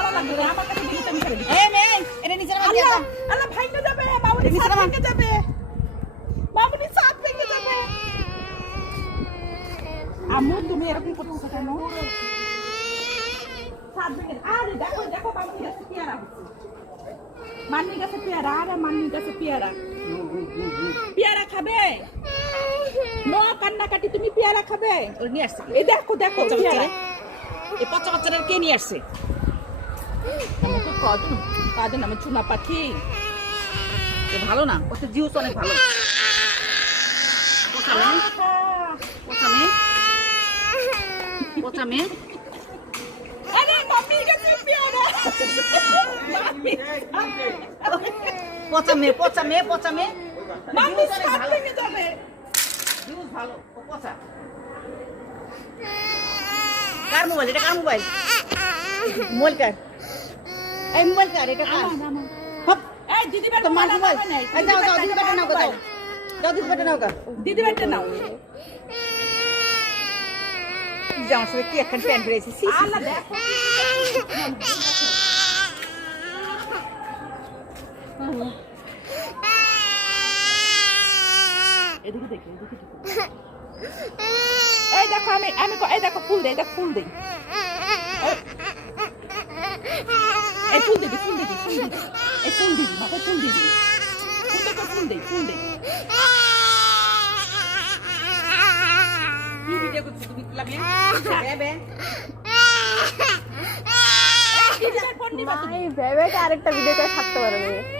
ভালো লাগবে না আমার কাছে দিলে আমি করে দিই এই মে এটা নিচে নামা দিয়া আল্লাহ আল্লাহ ভাঙে যাবে বাবুনি সাপ ভেঙে যাবে বাবুনি সাপ ভেঙে যাবে আম্মু তুমি এরকম করতেছো কেন সাপ ভেঙে আরে দেখো দেখো বাবুনি গাছে পেয়ারা হচ্ছে মান্নি গাছে পেয়ারা আরে মান্নি গাছে পেয়ারা পেয়ারা খাবে নো কান্নাকাটি তুমি পেয়ারা খাবে ওর নিয়ে আসছে এই দেখো দেখো পেয়ারা এই পচা বাচ্চাটা কে নিয়ে আসছে আমার তো কাজে আমার চুনা পাখি এ ভালো না ওতে জিউস অনেক ভালো পচা মে আরে মাম্মি গাছে পেয়ারা পচা মে মাম্মি সাপ ভেঙে যাবে জিউস ভালো ও পচা কার মোবাইল এটা কার মোবাইল মোবাইল কার এই মোবাইল কার এটা কার হপ এই দিদি বেটা তোমার মোবাইল এই যাও যাও দিদি বেটা নাও গো যাও যাও দিদি বেটা নাও গো দিদি বেটা নাও যাও সে কি এখন প্যান্ট পরেছি আল্লাহ দেখো এদিকে দেখি এদিকে দেখি এই দেখো আমি এই দেখো ফুল দেই দেখো ফুল দেই এই ফুল দিবি এই ফুল দিবি মাথায় ফুল দিবি ফুল দেই কি ভিডিও করছিস তুমি লামিয়া বেবে দিদির ফোন নিবা তুমি ভেবে আরেকটা ভিডিও করে থাকতে পারবে